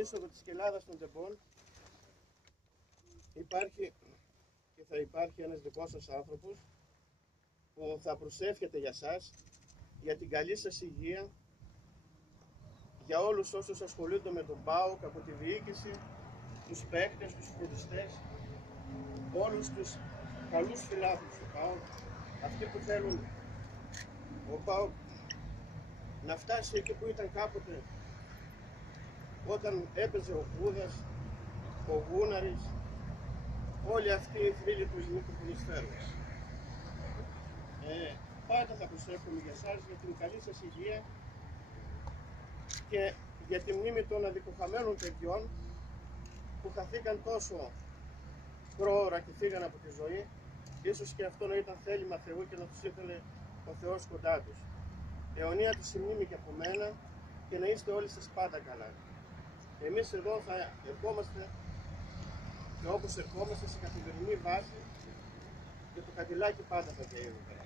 είσοδο της κοιλάδας των τεμπών υπάρχει και θα υπάρχει ένας δικός σας άνθρωπος που θα προσεύχεται για σας, για την καλή σας υγεία, για όλους όσους ασχολούνται με τον ΠΑΟΚ, από τη διοίκηση, τους παίκτες, τους φροντιστές, όλους τους καλούς φιλάθλους του ΠΑΟΚ, αυτοί που θέλουν ο ΠΑΟΚ να φτάσει εκεί που ήταν κάποτε όταν έπαιζε ο Κούδας, ο Γούναρης, όλοι αυτοί οι φίλοι του ελληνικού ποδοσφαίρου. Πάντα θα προσεύχομαι για εσάς, για την καλή σας υγεία και για τη μνήμη των αδικοχαμένων παιδιών που χαθήκαν τόσο πρόωρα και φύγαν από τη ζωή. Ίσως και αυτό να ήταν θέλημα Θεού και να τους ήθελε ο Θεός κοντά τους. Αιωνία τους η μνήμη και από μένα και να είστε όλοι σας πάντα καλά. Εμείς εδώ θα ερχόμαστε και όπως ερχόμαστε σε καθημερινή βάση και το κατηλάκι πάντα θα καεί εδώ πέρα.